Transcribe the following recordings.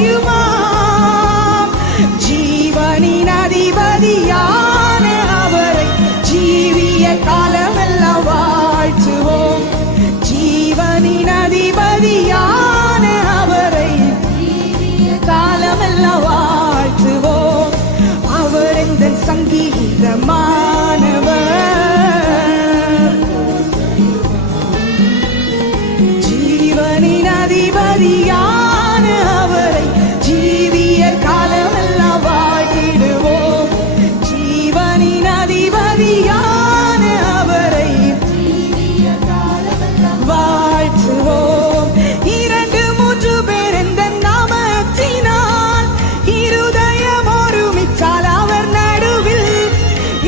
கோட்டையுமா, ஜீவனின் அதிபதியான அவரை ஜீவிய காலமெல்லாம் வாழ்த்துவோம். ஜீவனின் அதிபதியான அவரை காலமெல்லாம் வாழ்த்துவோம். அவர் எந்த சங்கீதமானவர், ஜீவனின் அதிபதியான அவரை ஜீவிய காலமெல்லாம் வாழ்த்திடுவோம். ஜீவனின் அதிபதியான அவரை வாழ்த்துவோம். 2-3 பேர் இந்த நாமத்தினால் இருதயம் ஒருமித்தால் அவர் நடுவில்.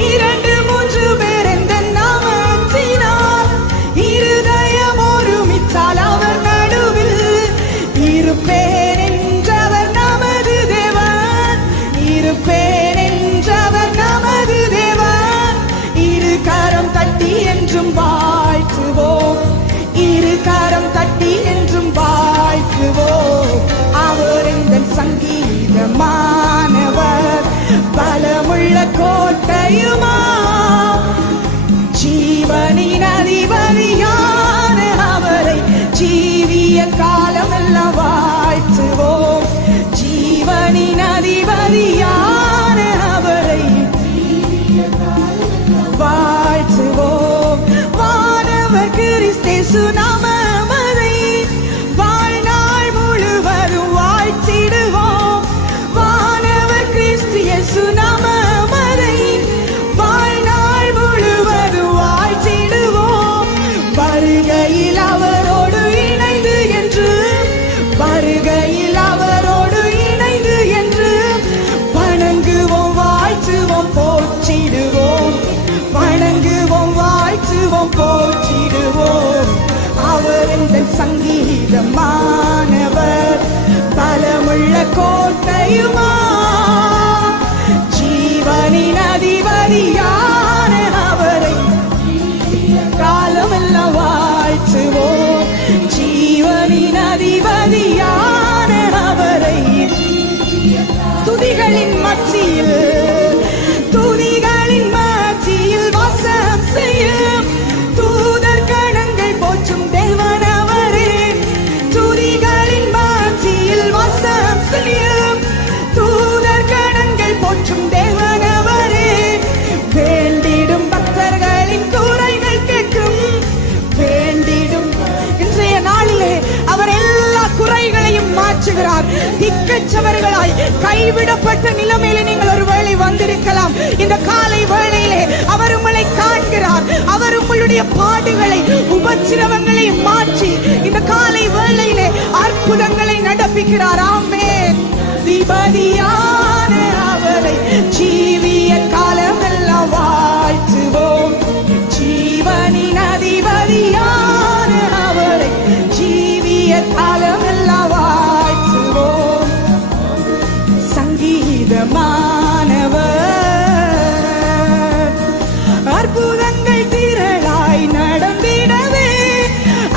2-3 பேர் இந்த நாமத்தினால் இருதயம் ஒருமித்தால் அவர் நடுவில் இருப்பேன் என்றவர் நமது தேவன். இருப்பேன் என்றவர் நமது தேவன். இரு கரம் தட்டி என்றும் வாழ்த்துவோம். இரு கரம் தட்டி என்றும் வாழ்த்துவோம். அவர் எங்கள் சங்கீதமானவர், பலமுள்ள கோட்டையுமா, ஜீவனின் அதிபதியான அவரை ஜீவிய காலமெல்லாம் வாழ்த்துவோம். ஜீவனின் அதிபதியான அவரை வாழ்த்துவோம். வானவர் கிறிஸ்தேசு நாமமதை வாழ்நாள் முழுவதும் வாழ்த்திடுவோம். வானவர் கிறிஸ்தியேசு நாமமதை வாழ்நாள் முழுவதும் வாழ்த்திடுவோம். வருகையில் அவரோடு இணைந்து என்று, வருகையில் அவரோடு இணைந்து என்று வணங்குவோம், வாழ்த்துவோம், போற்றிடுவோம். வணங்குவோம், வாழ்த்துவோம், போற்றிடுவோம். அவர் இந்த சங்கீதமானவர், பலமுள்ள கோட்டையுமா, ஜீவனின் அதிபதியான அவரை காலமெல்லாம் வாழ்த்துவோம். ஜீவனின் அதிபதியான அவரை துதிகளின் மத்தியில், துதிகளின் மத்தியில் வாசம் செய்யும் தூதர் கணங்கள் போற்றும் தேவன் அவரே. துதிகளின் மத்தியில் வாசம் செய்யும் தூதர் கணங்கள் போற்றும் தேவன் அவரே. வேண்டிடும் பக்தர்களின் குறைகள் கேட்கும், வேண்டிடும் இன்றைய நாளிலே அவர் எல்லா குறைகளையும் மாற்றுகிறார். திக்கச்சவர்களாய் கைவிடப்பட்ட நிலைமையில நீங்கள் ஒருவேளை வந்திருக்கலாம். இந்த காலை வேளையிலே அவர் உங்களை காண்கிறார். அவர் உங்களுடைய பாடுகளை, உபத்திரவங்களை மாற்றி இந்த காலை வேளையிலே அற்புதங்களை நடப்பிக்கிறார். ஆமென். அதிபதியான அவரை ஜீவிய காலமெல்லாம் வாழ்த்துவோம். ஜீவனின் அதிபதியான அவரை ஜீவிய காலமெல்லாம் வாழ்த்துவோம். சங்கீதமானவர் அற்புதங்கள் திரளாய் நடந்திடவே,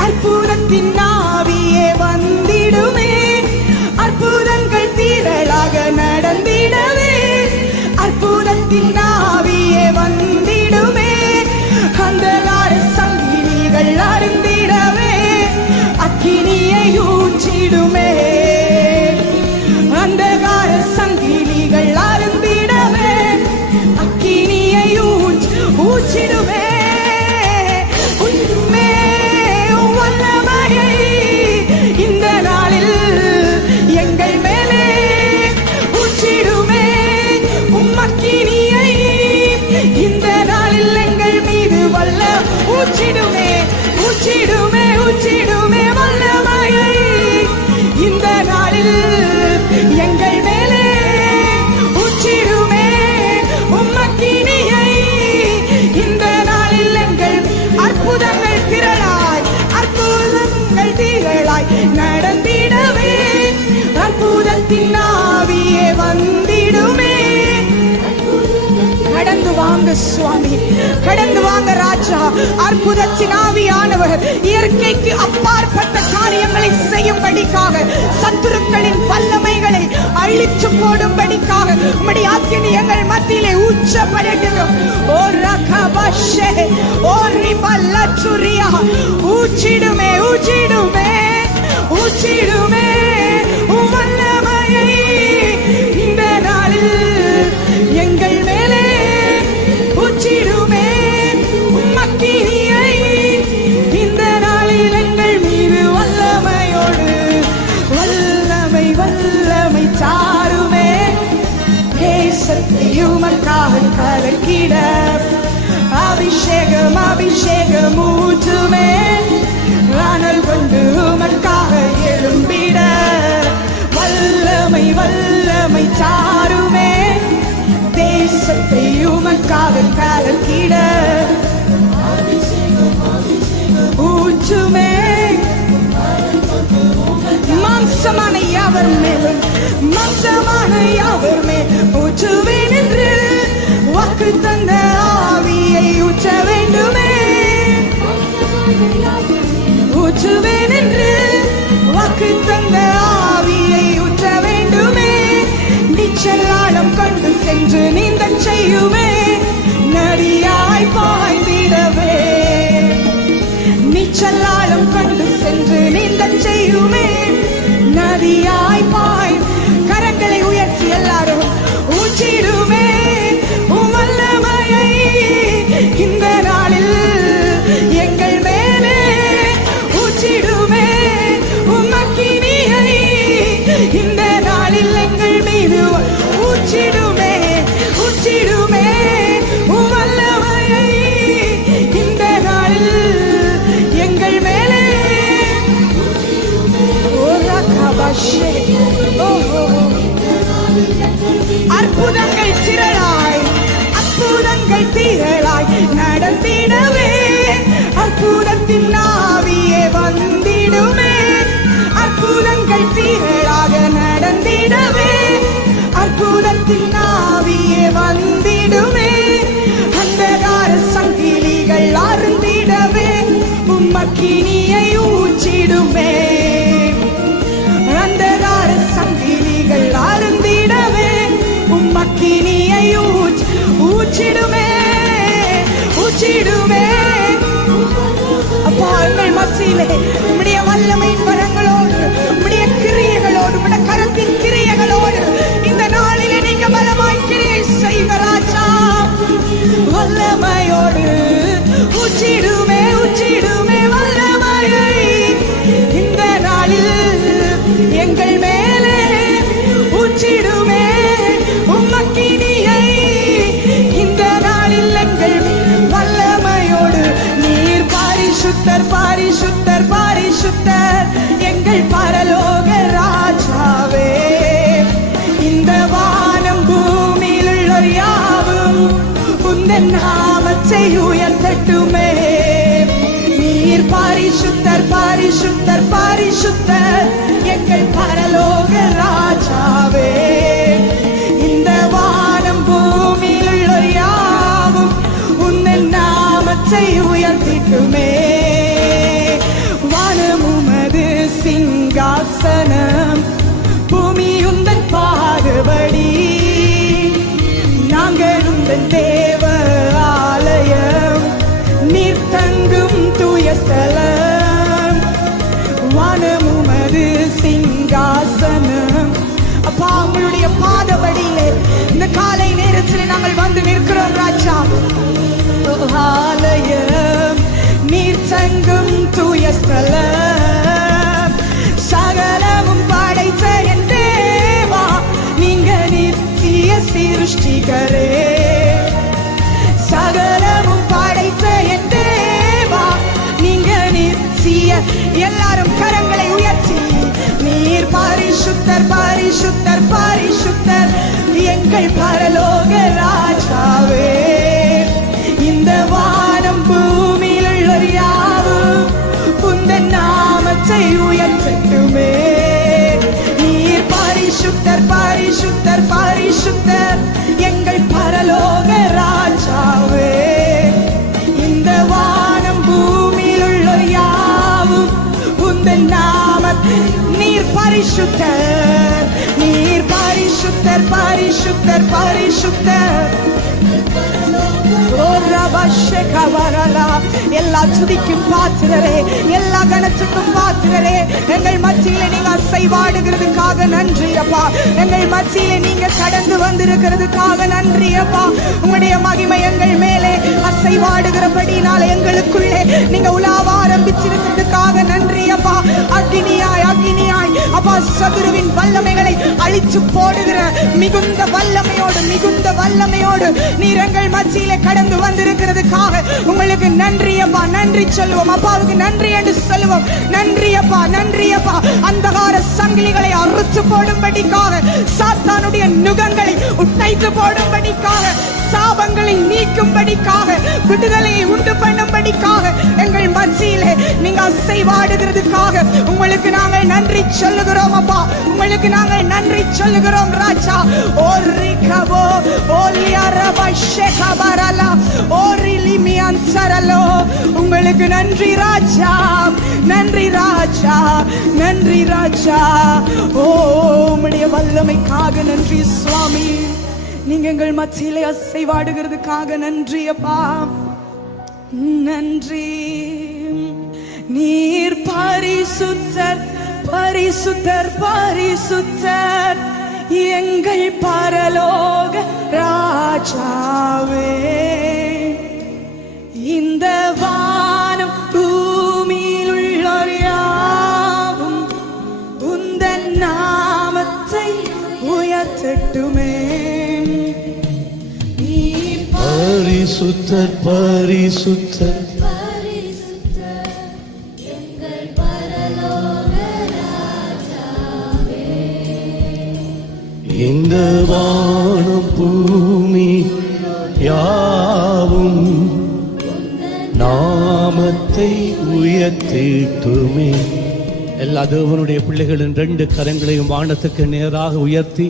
அற்புதத்தின் ஆவியே வந்திடுமே. அற்புதங்கள் திரளாக நடந்திடவே, அற்புதத்தின் ஆவியே வந்திடுமே. அந்தகார சங்கிலிகள் அருந்திடவே, அக்கினியை ஊற்றிடுமே. அந்தகார சங்கிலிகள் அருந்திடவே, அக்கினியை ஊற்றிடுமே. உண்மை வல்லமையை இந்த நாளில் எங்கள் மேலே ஊற்றிடுமே. உம்மக்கினியை இந்த நாளில் எங்கள் மீது வல்ல ஊற்றிடுமே, ஊற்றிடுமே, ஊற்றிடுமே. வல்லமையை இந்த நாளில் எங்கள் மேலே ஊற்றிடுமே. உம்மக்கினியை இந்த நாளில் எங்கள் அற்புதங்கள் திரளாய், அற்புதங்கள் திரளாய் நடந்திடவே, அற்புதத்தின் ஆவியே வந்திடுமே. கடந்து வாங்க சுவாமி, கடந்து வாங்க ராஜா. ராஜா, அற்புதத்தின் ஆவியானவர் இயற்கைக்கு அப்பாற்பட்ட காரியங்களை செய்யும்படிக்காக, சத்துருக்களின் வல்லமைகளை அழித்து போடும்படிக்காக உம்முடைய அக்கினி எங்கள் மத்தியிலே உச்சப்படட்டும். ஓ ரகபஷே ஓ ரிபல்லச்சுரியா, ஊற்றிடுமே ஊற்றிடுமே ஊற்றிடுமே உம் வல்லமையை இந்த நாளில் எங்கள் மேலே ஊற்றிடுமே. உம் அக்கினியை இந்த நாளில் எங்கள் மீது வல்லமையோடு வல்லமை வல்லமை சாருமே. தேசத்தை உமக்காக கலக்கிட அபிஷேகம் அபிஷேகம் ஊற்றுமே. அனல் கொண்டு உமக்காக எழும்பிட வல்லமை வல்லமை சாருமே. தேசத்தை உமக்காக கலக்கிட ஊற்றுமே. மாம்சமான யாவர் மேலும் மாம்சமான யாவர் மேல் ஊற்றுவேன் என்று வாக்கு தந்த ஆவியை ஊற்ற வேண்டுமே. ஊற்றுவேன் என்று வாக்கு தந்த ஆவியை ஊற்ற வேண்டுமே. நீச்சல் ஆழம் கொண்டு சென்று நீந்தச் செய்யுமே. நதியாய் பாய்ந்திடவே நீச்சல் ஆழம் கொண்டு சென்று நீந்தச் செய்யுமே. நதியாய் பாய். கரங்களை உயர்த்தி எல்லாரும் ஊற்றிடுமே உம் வல்லமையை இந்த நாளில் எங்கள் மேலே ஊற்றிடுமே. உம் அக்கினியை இந்த நாளில் எங்கள் மீது ஊற்றிடுமே ஊற்றிடுமே. உம் வல்லமையை இந்த நாளில் எங்கள் மேலே அற்புதங்கள் திரளாய் அற்புதங்கள் திரளாய் நடந்திடவே அற்புதத்தின் ஆவியே வந்திடுமே. அற்புதங்கள் திரளாக நடந்திடவே அற்புதத்தின் ஆவியே வந்திடுமே. அந்தகார சங்கிலிகள் அருந்திடவே உம் அக்கினியை ஊற்றிடுமே. அந்தகார சங்கிலிகள் அருந்திடவே உம் அக்கினியை ஊற்றிடுமே ஊற்றிடுமே. அப்பா, எங்கள் மத்தியிலே உம்முடைய வல்லமையின் வரங்களோடு உம்முடைய கிரியைகளோடு உம்முடைய கரத்தின் கிரியைகளோடு இந்த நாளிலே நீங்க பலமாய் கிரியை செய்த ராஜா. வல்லமையோடு ஊற்றிடுமே ஊற்றிடுமே வல்லமையை இந்த நாளில் எங்கள் மேலே ஊற்றிடுமே. உம் அக்கினியை இந்த நாளில் எங்கள் வல்லமையோடு நீர் பாரிசுத்தர் பாரிசுத்தர் பாரிசுத்தர் எங்கள் பரலோக ராஜாவே. இந்த வானம் பூமியில் உள்ள யாவும் உந்தன் நாமத்தை உயர்த்தட்டுமே. நீர் பாரிசுத்தர் பாரிசுத்தர் பாரிசுத்தர் எங்கள் பரலோக ராஜாவே. இந்த வானம் பூமியில் உள்ள யாவும் உந்தன் நாமத்தை உயர்த்திட்டுமே. வானம் உமது சிங்காசனம், பூமி உந்தன் பாதபடி, நாங்கள் உந்தன் தேவ ஆலயம், நீர் தங்கும் தூய ஸ்தலம். வானம் உமது சிங்காசனம். அப்பா, உங்களுடைய பாதபடியிலே இந்த காலை நேரத்தில் நாங்கள் வந்து நிற்கிறோம் ராஜா. ஆலயம், நீர் தங்கும் தூய ஸ்தலம். சகலமும் படைத்த என் தேவா, நீங்க நித்திய சிருஷ்டிகரே. சகலமும் படைத்த என் தேவா, நீங்க நித்திய. எல்லாரும் கரங்களை உயர்த்தி நீர் பாரிசுத்தர் பாரிசுத்தர் பாரிசுத்தர் எங்கள் பரலோக ராஜாவே. இந்த வானம் பூமியில் உள்ள யாவும் உந்தன் நாமத்தை உயர்த்தட்டுமே. நீர் பாரிசுத்தர் பாரிசுத்தர் பாரிசுத்தர் எங்கள் பரலோக ராஜாவே. இந்த பரிசுத்தர், நீர் பரிசுத்தர், பரிசுத்தர், பரிசுத்தர். எல்லா துதிக்கும் பாத்திரரே, எல்லா கணத்துக்கும் பாத்திரரே, எங்கள் மத்தியில நீங்க அசைவாடுகிறதுக்காக நன்றி அப்பா. எங்கள் மத்தியில நீங்க கடந்து வந்திருக்கிறதுக்காக நன்றி அப்பா. உங்களுடைய மகிமை எங்கள் மேலே அசைவாடுகிறபடினால எங்களுக்குள்ளே நீங்க உலாவ ஆரம்பிச்சிருக்கிறதுக்காக நன்றி அப்பா. அக்னியாய் அக்னியாய் அப்பா சதுருவின் வல்லமைகளை அழிச்சு போடுகிற மிகுந்த வல்லமையோடு, மிகுந்த வல்லமையோடு நீர் எங்கள் மத்தியில கடந்து வந்திருக்கிறதுக்காக உங்களுக்கு நன்றி அப்பா. நன்றி சொல்லுவோம் அப்பாவுக்கு, நன்றி என்று சொல்லுவோம். நன்றி அப்பா, நன்றி அப்பா. அந்தகார சங்கிலிகளை அறுத்து போடும்படிக்காக, சாத்தானுடைய நுகங்களை உடைத்து போடும்படிக்காக, சாபங்களை நீக்கும்படிக்காக, விடுதலையை உண்டு பண்ணும்படிக்காக எங்கள் மத்தியிலே நீங்க அசைவாடுகிறதுக்காக உங்களுக்கு நாங்கள் நன்றி சொல்லுகிறோம் அப்பா. உங்களுக்கு நாங்கள் நன்றி சொல்லுகிறோம் ராஜா. ஓரிகவோ ஓலியாரபா ஷேகபரலா ஓரிலிமியான் சரலோ. உங்களுக்கு நன்றி ராஜா, நன்றி ராஜா, நன்றி ராஜா. ஓ உம்முடைய வல்லமைக்காக நன்றி சுவாமி. நீங்க எங்கள் மத்தியிலே அசைவாடுகிறதுக்காக நன்றி அப்பா, நன்றி. நீர் பரிசுத்தர், பரிசுத்தர், பரிசுத்தர், எங்கள் பரலோக ராஜாவே. இந்த வானம் பூமியில் உள்ளோர் யாவும் உந்தன் நாமத்தை உயர்த்தட்டுமே. பரிசுத்தர், பரிசுத்தர், பரிசுத்தர், எங்கள் பரலோக ராஜாவே. இந்த வானம் பூமி யாவும் நாமத்தை உயர்த்திட்டுமே. எல்லா தேவனுடைய பிள்ளைகளின் 2 கரங்களையும் வானத்துக்கு நேராக உயர்த்தி